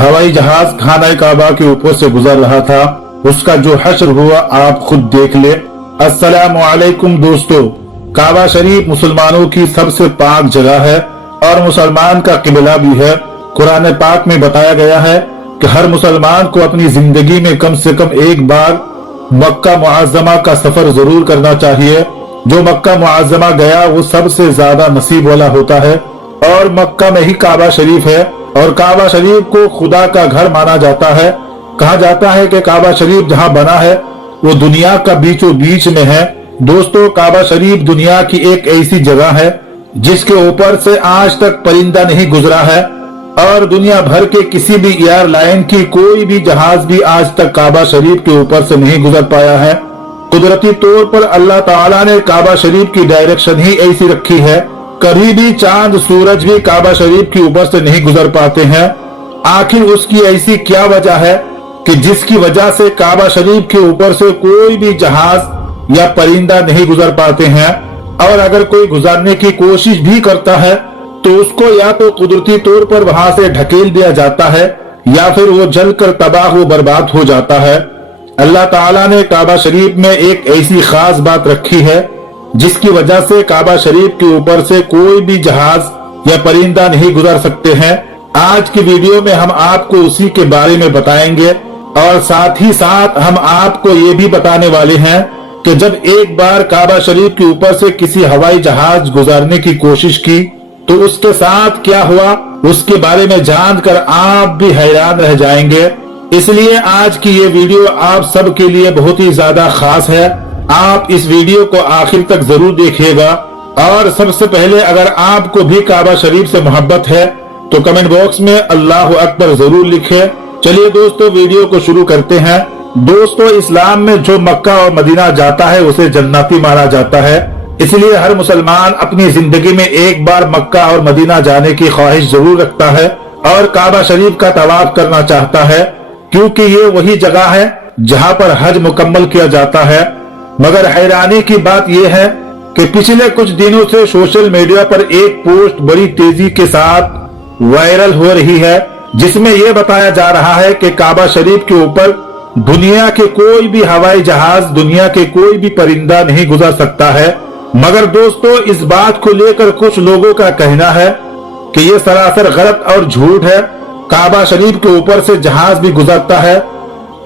हवाई जहाज खाना काबा के ऊपर से गुजर रहा था। उसका जो हश्र हुआ आप खुद देख ले। अस्सलामु अलैकुम दोस्तों, काबा शरीफ मुसलमानों की सबसे पाक जगह है और मुसलमान का किबला भी है। कुरान पाक में बताया गया है कि हर मुसलमान को अपनी जिंदगी में कम से कम एक बार मक्का मुअज़्ज़मा का सफर जरूर करना चाहिए। जो मक्का मुअज़्ज़मा गया वो सबसे ज्यादा नसीब वाला होता है। और मक्का में ही काबा शरीफ है और काबा शरीफ को खुदा का घर माना जाता है। कहा जाता है कि काबा शरीफ जहाँ बना है वो दुनिया का बीचों बीच में है। दोस्तों, काबा शरीफ दुनिया की एक ऐसी जगह है जिसके ऊपर से आज तक परिंदा नहीं गुजरा है और दुनिया भर के किसी भी एयरलाइन की कोई भी जहाज भी आज तक काबा शरीफ के ऊपर से नहीं गुजर पाया है। कुदरती तौर पर अल्लाह ताला ने काबा शरीफ की डायरेक्शन ही ऐसी रखी है, कभी भी चांद सूरज भी काबा शरीफ के ऊपर से नहीं गुजर पाते हैं। आखिर उसकी ऐसी क्या वजह है कि जिसकी वजह से काबा शरीफ के ऊपर से कोई भी जहाज या परिंदा नहीं गुजर पाते हैं, और अगर कोई गुजरने की कोशिश भी करता है तो उसको या तो कुदरती तौर पर वहां से ढकेल दिया जाता है या फिर वो जलकर तबाह व बर्बाद हो जाता है। अल्लाह ताला ने काबा शरीफ में एक ऐसी खास बात रखी है जिसकी वजह से काबा शरीफ के ऊपर से कोई भी जहाज या परिंदा नहीं गुजर सकते हैं। आज की वीडियो में हम आपको उसी के बारे में बताएंगे और साथ ही साथ हम आपको ये भी बताने वाले हैं कि जब एक बार काबा शरीफ के ऊपर से किसी हवाई जहाज गुजारने की कोशिश की तो उसके साथ क्या हुआ, उसके बारे में जानकर आप भी हैरान रह जाएंगे। इसलिए आज की ये वीडियो आप सब के लिए बहुत ही ज्यादा खास है। आप इस वीडियो को आखिर तक जरूर देखिएगा। और सबसे पहले अगर आपको भी काबा शरीफ से मोहब्बत है तो कमेंट बॉक्स में अल्लाह अकबर जरूर लिखे। चलिए दोस्तों, वीडियो को शुरू करते हैं। दोस्तों, इस्लाम में जो मक्का और मदीना जाता है उसे जन्नती माना जाता है। इसलिए हर मुसलमान अपनी जिंदगी में एक बार मक्का और मदीना जाने की ख्वाहिश जरूर रखता है और काबा शरीफ का तवाफ करना चाहता है, क्योंकि ये वही जगह है जहाँ पर हज मुकम्मल किया जाता है। मगर हैरानी की बात यह है कि पिछले कुछ दिनों से सोशल मीडिया पर एक पोस्ट बड़ी तेजी के साथ वायरल हो रही है, जिसमें यह बताया जा रहा है कि काबा शरीफ के ऊपर दुनिया के कोई भी हवाई जहाज, दुनिया के कोई भी परिंदा नहीं गुजर सकता है। मगर दोस्तों, इस बात को लेकर कुछ लोगों का कहना है कि ये सरासर गलत और झूठ है। काबा शरीफ के ऊपर से जहाज भी गुजरता है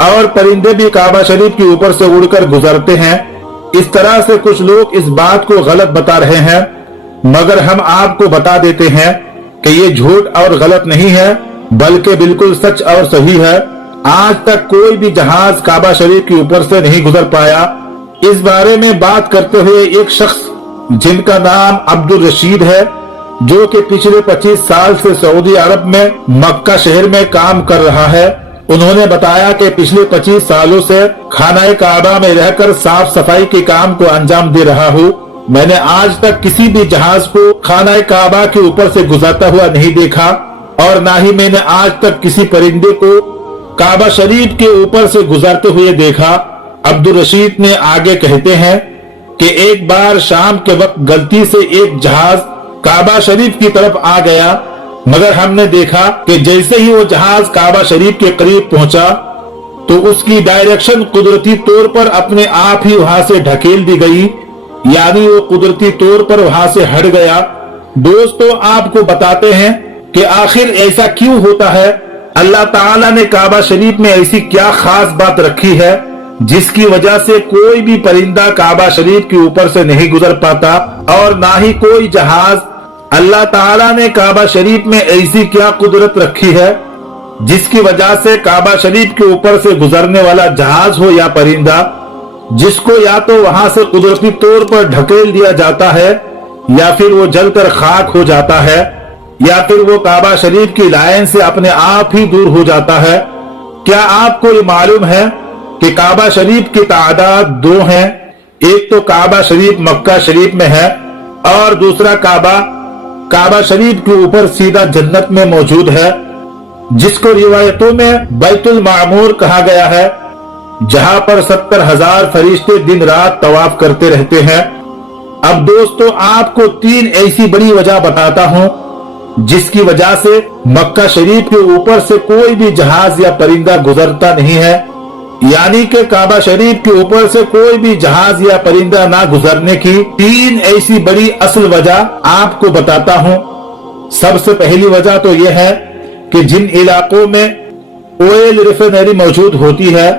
और परिंदे भी काबा शरीफ के ऊपर से उड़कर गुजरते हैं। इस तरह से कुछ लोग इस बात को गलत बता रहे हैं, मगर हम आपको बता देते हैं कि ये झूठ और गलत नहीं है, बल्कि बिल्कुल सच और सही है। आज तक कोई भी जहाज काबा शरीफ के ऊपर से नहीं गुजर पाया। इस बारे में बात करते हुए एक शख्स जिनका नाम अब्दुल रशीद है, जो कि पिछले 25 साल से सऊदी अरब में मक्का शहर में काम कर रहा है, उन्होंने बताया कि पिछले 25 सालों से खाना काबा में रहकर साफ सफाई के काम को अंजाम दे रहा हूँ। मैंने आज तक किसी भी जहाज को खाना काबा के ऊपर से गुजरता हुआ नहीं देखा और न ही मैंने आज तक किसी परिंदे को काबा शरीफ के ऊपर से गुजरते हुए देखा। अब्दुल रशीद ने आगे कहते हैं कि एक बार शाम के वक्त गलती से एक जहाज काबा शरीफ की तरफ आ गया, मगर हमने देखा कि जैसे ही वो जहाज काबा शरीफ के करीब पहुंचा तो उसकी डायरेक्शन कुदरती तौर पर अपने आप ही वहां से ढकेल दी गई, यानी वो कुदरती तौर पर वहां से हट गया। दोस्तों, आपको बताते हैं कि आखिर ऐसा क्यों होता है। अल्लाह ताला ने काबा शरीफ में ऐसी क्या खास बात रखी है जिसकी वजह से कोई भी परिंदा काबा शरीफ के ऊपर से नहीं गुजर पाता और ना ही कोई जहाज। अल्लाह ताला ने काबा शरीफ में ऐसी क्या कुदरत रखी है जिसकी वजह से काबा शरीफ के ऊपर से गुजरने वाला जहाज हो या परिंदा, जिसको या तो वहां से कुदरती तौर पर ढकेल दिया जाता है या फिर वो जलकर खाक हो जाता है या फिर वो काबा शरीफ की लाइन से अपने आप ही दूर हो जाता है। क्या आपको ये मालूम है कि काबा शरीफ की तादाद 2 हैं। एक तो काबा शरीफ मक्का शरीफ में है और दूसरा काबा शरीफ के ऊपर सीधा जन्नत में मौजूद है, जिसको रिवायतों में बैतुल मामूर कहा गया है, जहां पर 70,000 फरिश्ते दिन रात तवाफ करते रहते हैं। अब दोस्तों, आपको 3 ऐसी बड़ी वजह बताता हूं जिसकी वजह से मक्का शरीफ के ऊपर से कोई भी जहाज या परिंदा गुजरता नहीं है। यानी कि काबा शरीफ के ऊपर से कोई भी जहाज या परिंदा ना गुजरने की 3 ऐसी बड़ी असल वजह आपको बताता हूँ। सबसे पहली वजह तो यह है कि जिन इलाकों में ऑयल रिफाइनरी मौजूद होती है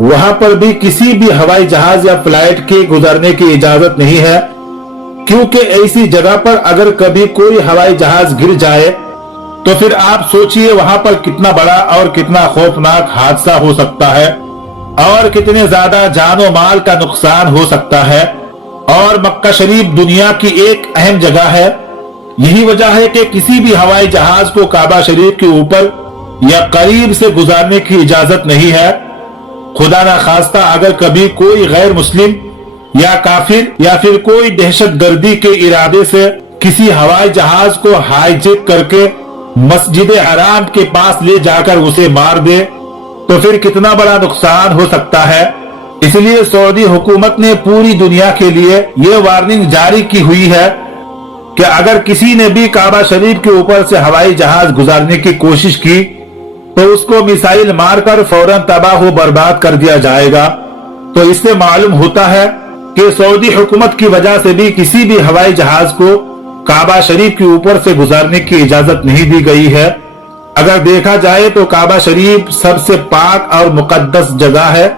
वहां पर भी किसी भी हवाई जहाज या फ्लाइट के गुजरने की इजाजत नहीं है, क्योंकि ऐसी जगह पर अगर कभी कोई हवाई जहाज गिर जाए तो फिर आप सोचिए वहां पर कितना बड़ा और कितना खौफनाक हादसा हो सकता है और कितने ज्यादा जानो माल का नुकसान हो सकता है। और मक्का शरीफ दुनिया की एक अहम जगह है। यही वजह है कि किसी भी हवाई जहाज को काबा शरीफ के ऊपर या करीब से गुजारने की इजाजत नहीं है। खुदा ना खास्ता अगर कभी कोई गैर मुस्लिम या काफिर या फिर कोई दहशतगर्दी के इरादे से किसी हवाई जहाज को हाईजैक करके मस्जिद हराम के पास ले जाकर उसे मार दे तो फिर कितना बड़ा नुकसान हो सकता है। इसलिए सऊदी हुकूमत ने पूरी दुनिया के लिए यह वार्निंग जारी की हुई है कि अगर किसी ने भी काबा शरीफ के ऊपर से हवाई जहाज गुजारने की कोशिश की तो उसको मिसाइल मारकर फौरन तबाह व बर्बाद कर दिया जाएगा। तो इससे मालूम होता है कि सऊदी हुकूमत की वजह से भी किसी भी हवाई जहाज को काबा शरीफ के ऊपर से गुजारने की इजाजत नहीं दी गई है। अगर देखा जाए तो काबा शरीफ सबसे पाक और मुकद्दस जगह है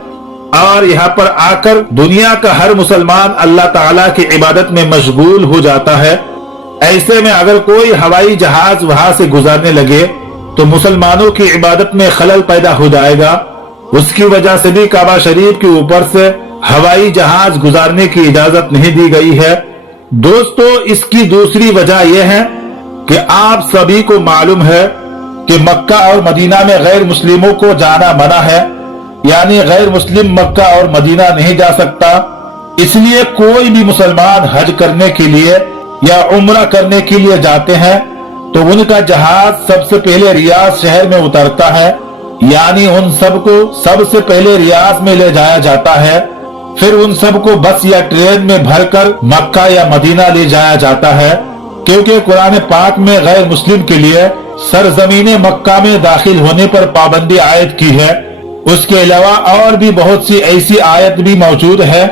और यहाँ पर आकर दुनिया का हर मुसलमान अल्लाह ताला की इबादत में मशगूल हो जाता है। ऐसे में अगर कोई हवाई जहाज वहां से गुजारने लगे तो मुसलमानों की इबादत में खलल पैदा हो जाएगा। उसकी वजह से भी काबा शरीफ के ऊपर से हवाई जहाज गुजारने की इजाजत नहीं दी गई है। दोस्तों, इसकी दूसरी वजह यह है कि आप सभी को मालूम है कि मक्का और मदीना में गैर मुस्लिमों को जाना मना है, यानी गैर मुस्लिम मक्का और मदीना नहीं जा सकता। इसलिए कोई भी मुसलमान हज करने के लिए या उम्रा करने के लिए जाते हैं तो उनका जहाज सबसे पहले रियाद शहर में उतरता है, यानी उन सबको सबसे पहले रियाद में ले जाया जाता है। फिर उन सबको बस या ट्रेन में भरकर मक्का या मदीना ले जाया जाता है, क्योंकि कुरान पाक में गैर मुस्लिम के लिए सरजमीन मक्का में दाखिल होने पर पाबंदी आयत की है। उसके अलावा और भी बहुत सी ऐसी आयत भी मौजूद है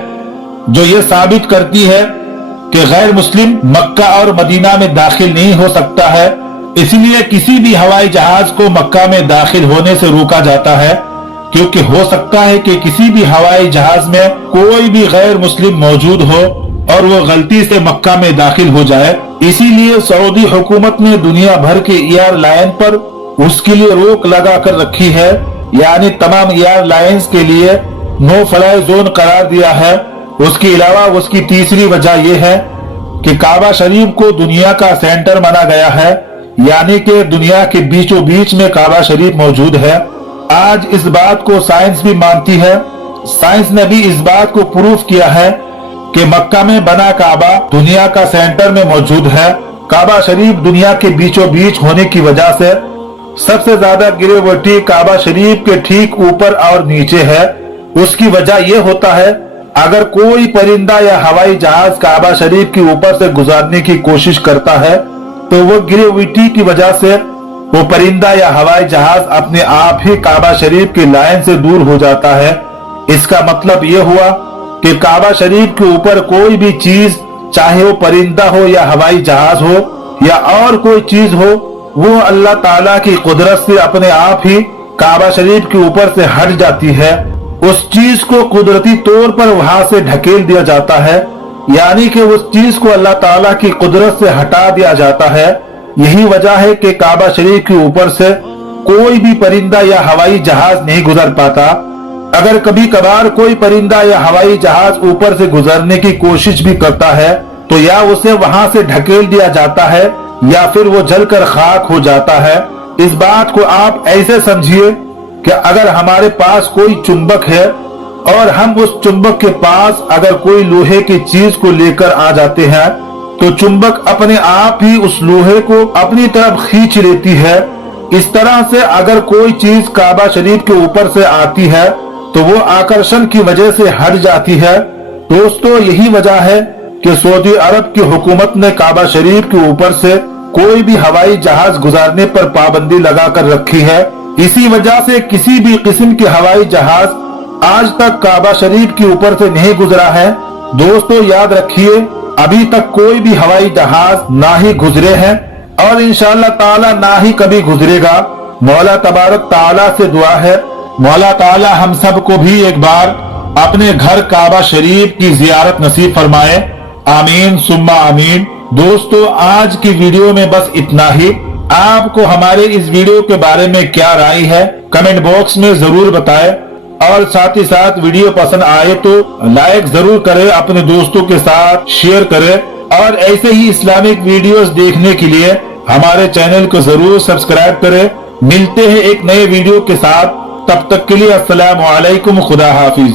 जो ये साबित करती है कि गैर मुस्लिम मक्का और मदीना में दाखिल नहीं हो सकता है। इसलिए किसी भी हवाई जहाज को मक्का में दाखिल होने से रोका जाता है, क्योंकि हो सकता है कि किसी भी हवाई जहाज में कोई भी गैर मुस्लिम मौजूद हो और वो गलती से मक्का में दाखिल हो जाए। इसीलिए सऊदी हुकूमत ने दुनिया भर के एयरलाइन पर उसके लिए रोक लगा कर रखी है, यानी तमाम एयरलाइंस के लिए नो फ्लाई जोन करार दिया है। उसके अलावा उसकी तीसरी वजह यह है कि काबा शरीफ को दुनिया का सेंटर माना गया है, यानी कि दुनिया के बीचों बीच में काबा शरीफ मौजूद है। आज इस बात को साइंस भी मानती है। साइंस ने भी इस बात को प्रूफ किया है कि मक्का में बना काबा दुनिया का सेंटर में मौजूद है। काबा शरीफ दुनिया के बीचों बीच होने की वजह से सबसे ज्यादा गिरेवटी काबा शरीफ के ठीक ऊपर और नीचे है। उसकी वजह यह होता है अगर कोई परिंदा या हवाई जहाज काबा शरीफ के ऊपर से गुजारने की कोशिश करता है तो वो ग्रेविटी की वजह से वो परिंदा या हवाई जहाज अपने आप ही काबा शरीफ की लाइन से दूर हो जाता है। इसका मतलब ये हुआ कि काबा शरीफ के ऊपर कोई भी चीज, चाहे वो परिंदा हो या हवाई जहाज हो या और कोई चीज हो, वो अल्लाह ताला की कुदरत से अपने आप ही काबा शरीफ के ऊपर से हट जाती है। उस चीज को कुदरती तौर पर वहां से ढकेल दिया जाता है, यानी कि उस चीज को अल्लाह ताला की कुदरत से हटा दिया जाता है। यही वजह है कि काबा शरीफ के ऊपर से कोई भी परिंदा या हवाई जहाज नहीं गुजर पाता। अगर कभी कभार कोई परिंदा या हवाई जहाज ऊपर से गुजरने की कोशिश भी करता है तो या उसे वहां से ढकेल दिया जाता है या फिर वो जलकर खाक हो जाता है। इस बात को आप ऐसे समझिए कि अगर हमारे पास कोई चुंबक है और हम उस चुंबक के पास अगर कोई लोहे की चीज को लेकर आ जाते हैं तो चुंबक अपने आप ही उस लोहे को अपनी तरफ खींच लेती है। इस तरह से अगर कोई चीज काबा शरीफ के ऊपर से आती है तो वो आकर्षण की वजह से हट जाती है। दोस्तों, यही वजह है कि सऊदी अरब की हुकूमत ने काबा शरीफ के ऊपर से कोई भी हवाई जहाज गुजारने पर पाबंदी लगा कर रखी है। इसी वजह से किसी भी किस्म के हवाई जहाज आज तक काबा शरीफ के ऊपर से नहीं गुजरा है। दोस्तों याद रखिए, अभी तक कोई भी हवाई जहाज ना ही गुजरे हैं और इंशाअल्लाह ताला ना ही कभी गुजरेगा। मौला तबारक ताला से दुआ है, मौला ताला हम सब को भी एक बार अपने घर काबा शरीफ की जियारत नसीब फरमाए। आमीन सुम्मा आमीन। दोस्तों आज की वीडियो में बस इतना ही। आपको हमारे इस वीडियो के बारे में क्या राय है कमेंट बॉक्स में जरूर बताएं और साथ ही साथ वीडियो पसंद आए तो लाइक जरूर करें, अपने दोस्तों के साथ शेयर करें और ऐसे ही इस्लामिक वीडियोस देखने के लिए हमारे चैनल को जरूर सब्सक्राइब करें। मिलते हैं एक नए वीडियो के साथ, तब तक के लिए अस्सलामु अलैकुम, खुदा हाफिज।